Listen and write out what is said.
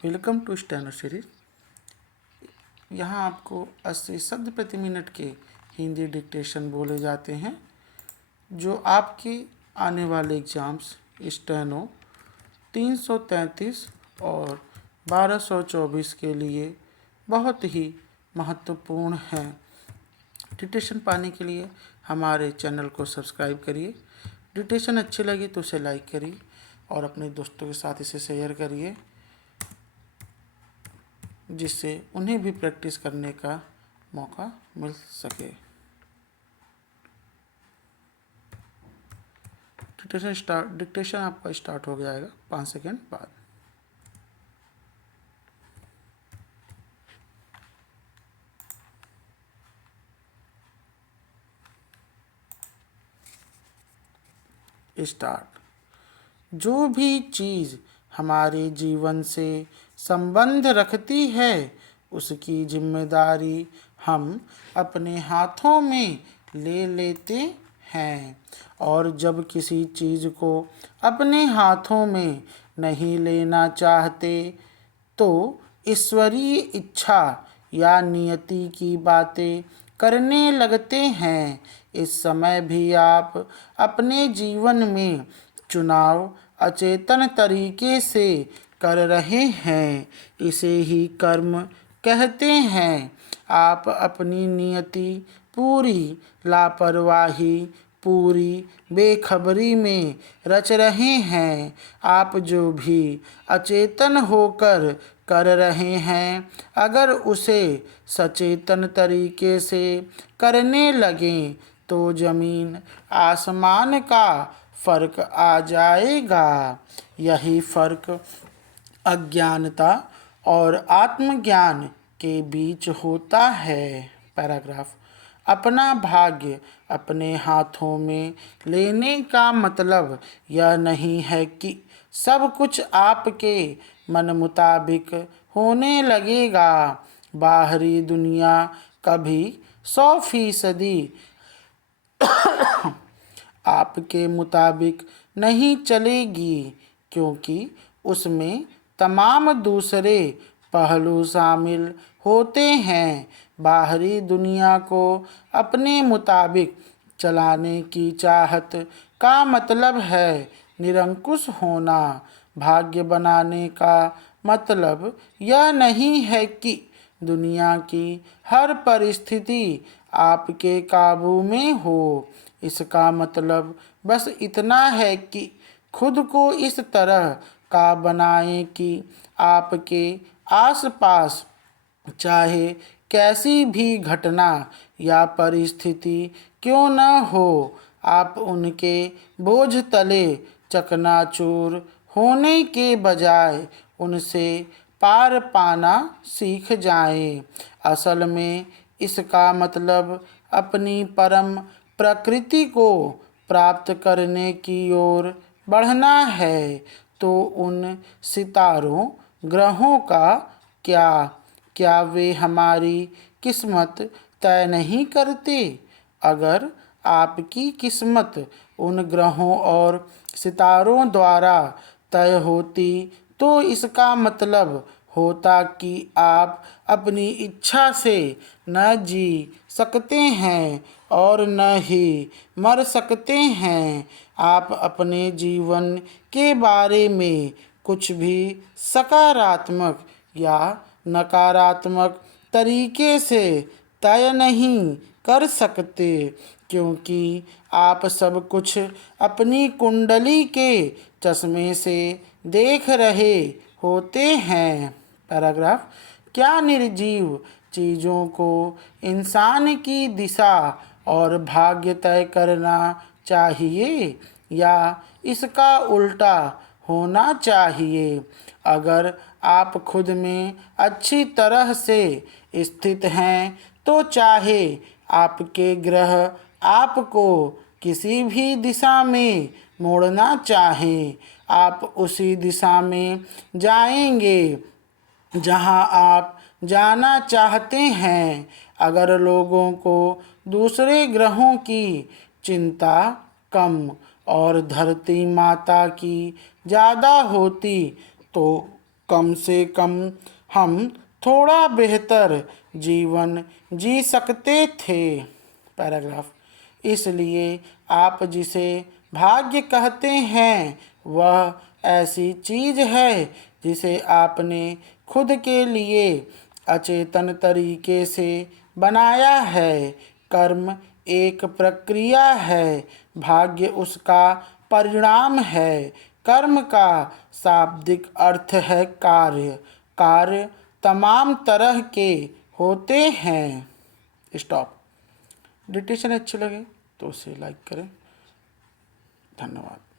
Welcome to steno series. यहाँ आपको 80 शब्द प्रति मिनट के हिंदी डिक्टेशन बोले जाते हैं, जो आपके आने वाले एग्ज़ाम्स स्टेनो 333 और 1224 के लिए बहुत ही महत्वपूर्ण हैं। डिक्टेशन पाने के लिए हमारे चैनल को सब्सक्राइब करिए। डिक्टेशन अच्छी लगे तो उसे लाइक करिए और अपने दोस्तों के साथ इसे शेयर करिए, जिससे उन्हें भी प्रैक्टिस करने का मौका मिल सके। डिक्टेशन आपका स्टार्ट हो जाएगा 5 सेकेंड बाद। स्टार्ट। जो भी चीज़ हमारे जीवन से संबंध रखती है, उसकी जिम्मेदारी हम अपने हाथों में ले लेते हैं, और जब किसी चीज़ को अपने हाथों में नहीं लेना चाहते तो ईश्वरीय इच्छा या नियति की बातें करने लगते हैं। इस समय भी आप अपने जीवन में चुनाव अचेतन तरीके से कर रहे हैं, इसे ही कर्म कहते हैं। आप अपनी नियति पूरी लापरवाही, पूरी बेखबरी में रच रहे हैं। आप जो भी अचेतन होकर कर रहे हैं, अगर उसे सचेतन तरीके से करने लगें तो ज़मीन आसमान का फ़र्क आ जाएगा। यही फ़र्क अज्ञानता और आत्मज्ञान के बीच होता है। पैराग्राफ। अपना भाग्य अपने हाथों में लेने का मतलब यह नहीं है कि सब कुछ आपके मन मुताबिक होने लगेगा। बाहरी दुनिया कभी 100% आपके मुताबिक नहीं चलेगी, क्योंकि उसमें तमाम दूसरे पहलू शामिल होते हैं। बाहरी दुनिया को अपने मुताबिक चलाने की चाहत का मतलब है निरंकुश होना। भाग्य बनाने का मतलब यह नहीं है कि दुनिया की हर परिस्थिति आपके काबू में हो। इसका मतलब बस इतना है कि खुद को इस तरह का बनाएं कि आपके आसपास चाहे कैसी भी घटना या परिस्थिति क्यों न हो, आप उनके बोझ तले चकनाचूर होने के बजाय उनसे पार पाना सीख जाएं। असल में इसका मतलब अपनी परम प्रकृति को प्राप्त करने की ओर बढ़ना है। तो उन सितारों ग्रहों का क्या वे हमारी किस्मत तय नहीं करते? अगर आपकी किस्मत उन ग्रहों और सितारों द्वारा तय होती तो इसका मतलब होता कि आप अपनी इच्छा से न जी सकते हैं और न ही मर सकते हैं। आप अपने जीवन के बारे में कुछ भी सकारात्मक या नकारात्मक तरीके से तय नहीं कर सकते, क्योंकि आप सब कुछ अपनी कुंडली के चश्मे से देख रहे होते हैं। पैराग्राफ। क्या निर्जीव चीज़ों को इंसान की दिशा और भाग्य तय करना चाहिए या इसका उल्टा होना चाहिए? अगर आप खुद में अच्छी तरह से स्थित हैं तो चाहे आपके ग्रह आपको किसी भी दिशा में मोड़ना चाहें, आप उसी दिशा में जाएंगे जहां आप जाना चाहते हैं। अगर लोगों को दूसरे ग्रहों की चिंता कम और धरती माता की ज़्यादा होती तो कम से कम हम थोड़ा बेहतर जीवन जी सकते थे। पैराग्राफ। इसलिए आप जिसे भाग्य कहते हैं वह ऐसी चीज है जिसे आपने खुद के लिए अचेतन तरीके से बनाया है। कर्म एक प्रक्रिया है, भाग्य उसका परिणाम है। कर्म का शाब्दिक अर्थ है कार्य। कार्य तमाम तरह के होते हैं। स्टॉप। डिक्टेशन अच्छी लगे तो उसे लाइक करें। धन्यवाद।